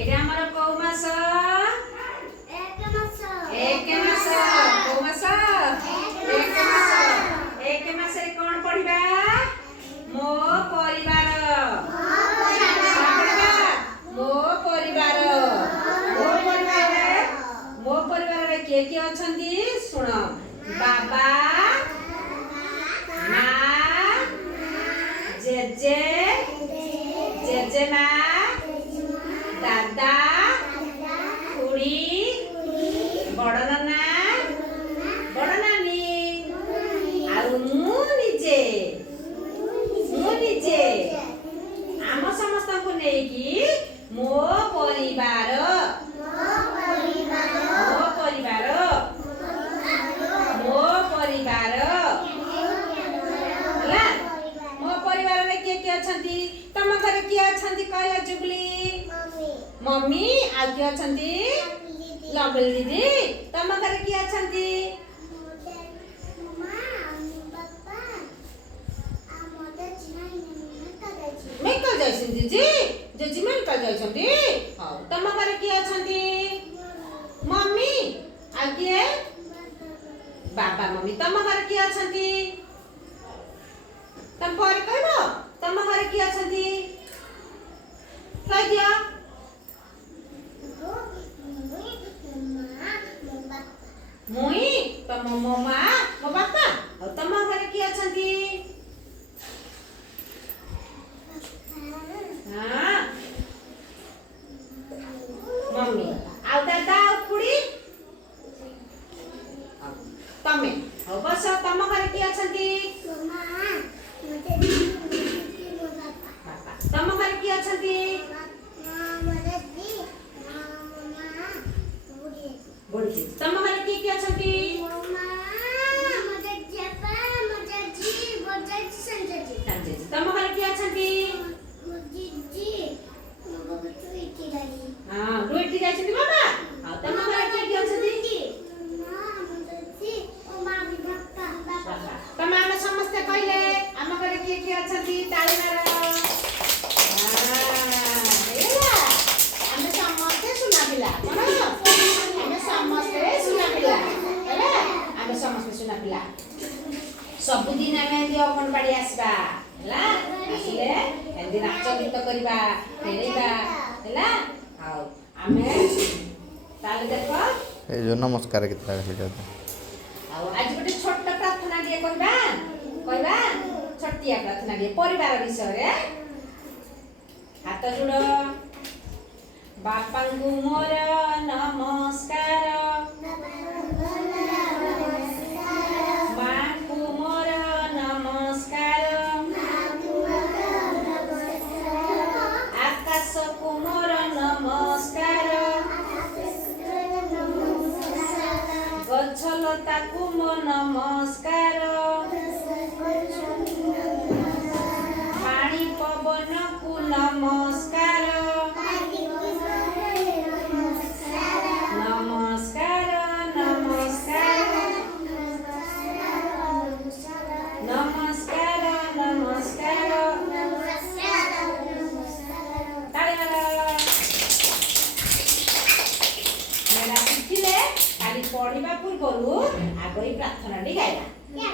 एटा हमर को मास एक मास को मास एक मास रे कोन पढिबा मो परिवार मो परिवार रे के अछंती सुन बाबा माँ जेजे जेजेमा दादा खुड़ी बड़ नाना बड़ नानी आउ मु निजे आम समस्त को नेकी मो परिवार तम घर किए अछंती कहला जुगली मम्मी आ किए अछंती लवली दीदी तम घर किए अछंती मेकल जाइछंती जी जेजी मेकल जाइछंती हां तम घर किए अछंती मम्मी आ किए बाबा मम्मी तम घर किए अछंती तम पर कहबो तम घर किए अछंती कह दिया मुई तम मो मां मो बापा और तम घर किए अछंती हां मम्मी आ दादा और खुड़ी तमे और बस तम घर किए अछंती तम घर किए अछंती बोलती तम घर किए अछंती तम घर किए अछंती हां रोटी जाइछंती बाबा आ तम घर किए अछंती तम आमे समस्त कहले आम घर किए अछंती ताली मार सबुदिन आमे एंदी अंगनबाड़ी आसबा हला आसिले एंदी नाच गीत करबा खेलैबा हला आउ आमे ताले देखो ए जो नमस्कार गीत गाइले जाते आउ आज गोटे छोट प्रार्थना दिए कहबा छोटिया प्रार्थना दिए परिवार विषय रे हाथ जोड़ बापांगु मोर नमस्कार गच्छलता को मो नमस्कार पानी पवन को नमस्कार नमस्कार नमस्कार नमस्कार नमस्कार ताली मारो मेरा शिखिले खाली पढ़िबा पूर्वरु आगई प्रार्थना डी गाइला।